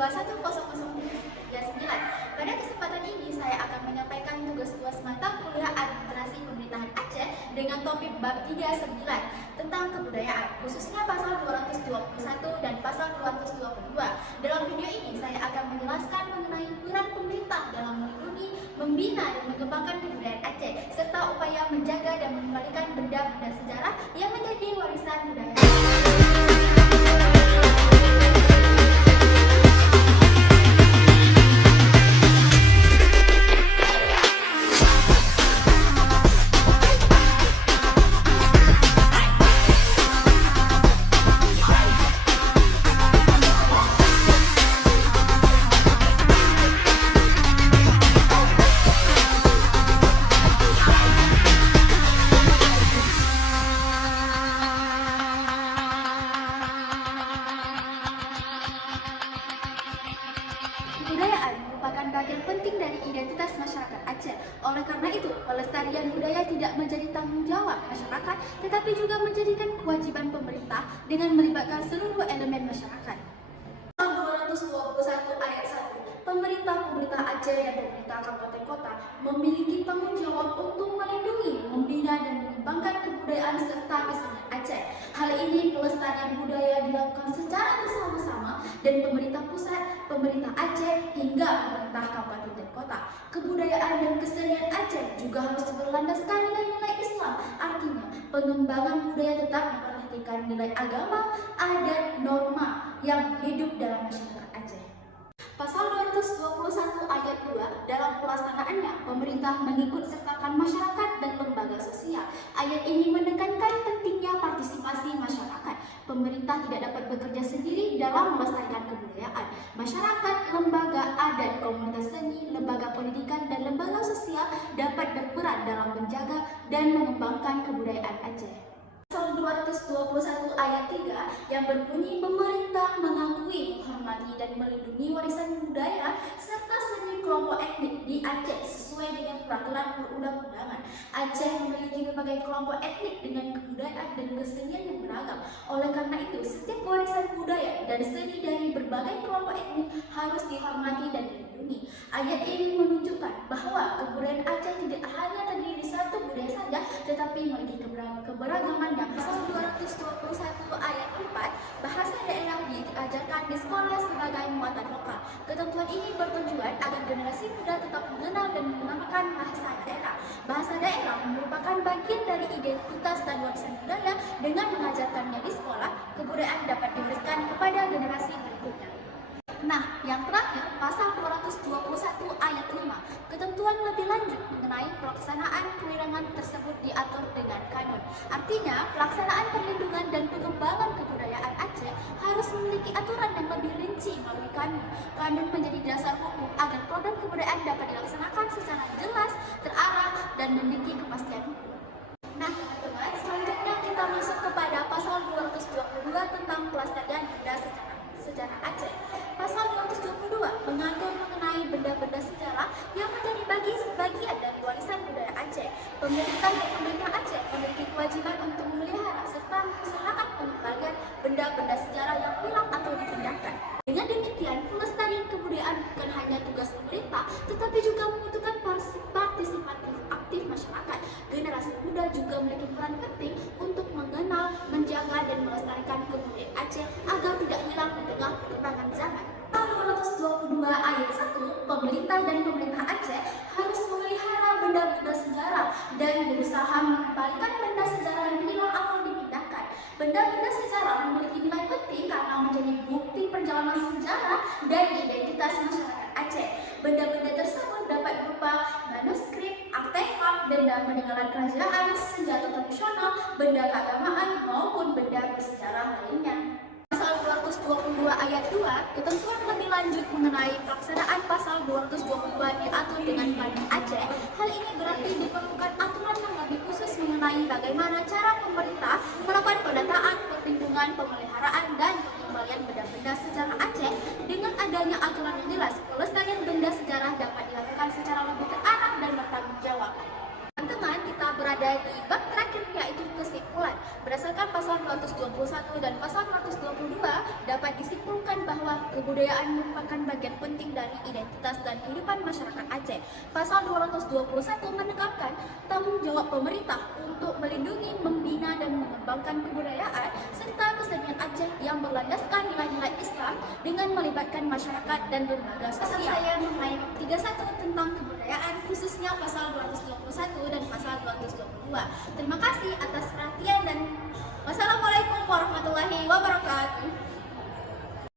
2100339. Pada kesempatan ini saya akan menyampaikan tugas mata kuliah Administrasi Pemerintahan Aceh dengan topik bab 39 tentang kebudayaan, khususnya pasal 221 dan pasal 222. Dalam video ini saya akan menjelaskan mengenai peran pemerintah dalam melindungi, membina dan mengembangkan kebudayaan Aceh serta upaya menjaga dan mengembalikan benda-benda sejarah yang menjadi warisan budaya. Kebudayaan merupakan bagian penting dari identitas masyarakat Aceh. Oleh karena itu, pelestarian budaya tidak menjadi tanggung jawab masyarakat, tetapi juga menjadikan kewajiban pemerintah dengan melibatkan seluruh elemen masyarakat. Pasal 221 ayat 1, pemerintah Aceh dan pemerintah kabupaten kota memiliki tanggung jawab untuk melindungi, membina dan mengembangkan kebudayaan serta kesenian Aceh. Hal ini pelestarian budaya dilakukan secara bersama-sama dan pemerintah pusat, pemerintah Aceh hingga pemerintah kabupaten dan kota. Kebudayaan dan kesenian Aceh juga harus berlandaskan nilai-nilai Islam. Artinya, pengembangan budaya tetap memperhatikan nilai agama, adat, norma yang hidup dalam masyarakat Aceh. Pasal 221 ayat 2, dalam pelaksanaannya, pemerintah mengikut sertakan masyarakat dan lembaga sosial. Ayat ini menekankan pentingnya partisipasi masyarakat. Pemerintah tidak dapat bekerja sendiri dalam melestarikan kebudayaan. Masyarakat, lembaga adat, komunitas seni, lembaga pendidikan, dan lembaga sosial dapat berperan dalam menjaga dan mengembangkan kebudayaan Aceh. Pasal 221 ayat 3 yang berbunyi pemerintah mengakui, menghormati dan melindungi warisan budaya serta seni kelompok etnik di Aceh sesuai dengan peraturan perundang-undangan. Aceh memiliki berbagai kelompok etnik dengan kebudayaan dan kesenian yang beragam. Oleh karena itu, setiap warisan budaya dan seni dari berbagai kelompok etnik harus dihormati dan dilindungi. Ayat ini menunjukkan bahwa kebudayaan Aceh tidak hanya terdiri di satu budaya saja, tetapi memiliki keberagaman. Pasal 221 ayat 4, bahasa daerah diajarkan di sekolah sebagai muatan lokal. Ketentuan ini bertujuan agar generasi muda tetap mengenal dan mengenalkan bahasa daerah. Bahasa daerah merupakan bagian dari identitas dan warisan budaya. Dengan mengajarkannya di sekolah, kebudayaan dapat diwariskan kepada generasi berikutnya. Nah, yang terakhir, pasal 221 ayat 5, ketentuan lebih lanjut mengenai pelaksanaan kewenangan tersebut diatur dengan kanun. Artinya, pelaksanaan perlindungan dan pengembangan kebudayaan Aceh harus memiliki aturan yang lebih rinci melalui kanun. Kanun menjadi dasar hukum agar program kebudayaan dapat dilaksanakan secara jelas, terarah, dan memiliki kepastian hukum. Nah, teman-teman, selanjutnya kita masuk kepada pasal 222 tentang pelestarian benda sejarah Aceh. Pasal 222 mengatur mengenai benda-benda sejarah yang menjadi bagian dari warisan budaya Aceh. Pemerintah dan pemerintah Aceh memiliki kewajiban untuk memelihara serta mengusahakan pengembalian benda-benda sejarah yang hilang atau dipindahkan. Dengan demikian, pelestarian kebudayaan bukan hanya tugas pemerintah, tetapi juga membutuhkan partisipatif aktif masyarakat. Generasi muda juga memiliki peran penting untuk mengenal, menjaga, dan melestarikan kebudayaan Aceh agar tidak hilang di tengah perkembangan zaman. Pasal 222 ayat 1, pemerintah dan pemerintah Aceh harus memelihara benda-benda sejarah dan berusaha mengembalikan benda sejarah yang hilang atau dipindahkan. Benda-benda sejarah memiliki nilai penting karena menjadi bukti perjalanan sejarah dan identitas masyarakat Aceh. Benda-benda tersebut dapat berupa manuskrip, artefak, benda peninggalan kerajaan, senjata tradisional, benda keagamaan, maupun benda bersejarah lainnya. Pasal 222 ayat 2, ketentuan lebih lanjut mengenai pelaksanaan pasal 222 diatur dengan kanun Aceh. Hal ini berarti diperlukan aturan yang lebih khusus mengenai bagaimana cara pemerintah melakukan pendataan, perlindungan, pemeliharaan, dan pengembalian benda-benda sejarah Aceh. Dengan adanya aturan yang jelas, pelestarian benda sejarah dapat dilakukan secara lebih terarah dan bertanggung jawab. Teman-teman, kita berada di bab terakhir, yaitu kesimpulan. Berdasarkan pasal 221 dan pasal 222 dapat disimpulkan bahwa kebudayaan merupakan bagian penting dari identitas dan kehidupan masyarakat Aceh. Pasal 221 menekankan tanggung jawab pemerintah untuk melindungi, membina dan mengembangkan kebudayaan serta kesenian Aceh yang berlandaskan nilai-nilai Islam dengan melibatkan masyarakat dan lembaga sosial. Saya mengenai 31 tentang kebudayaan, khususnya pasal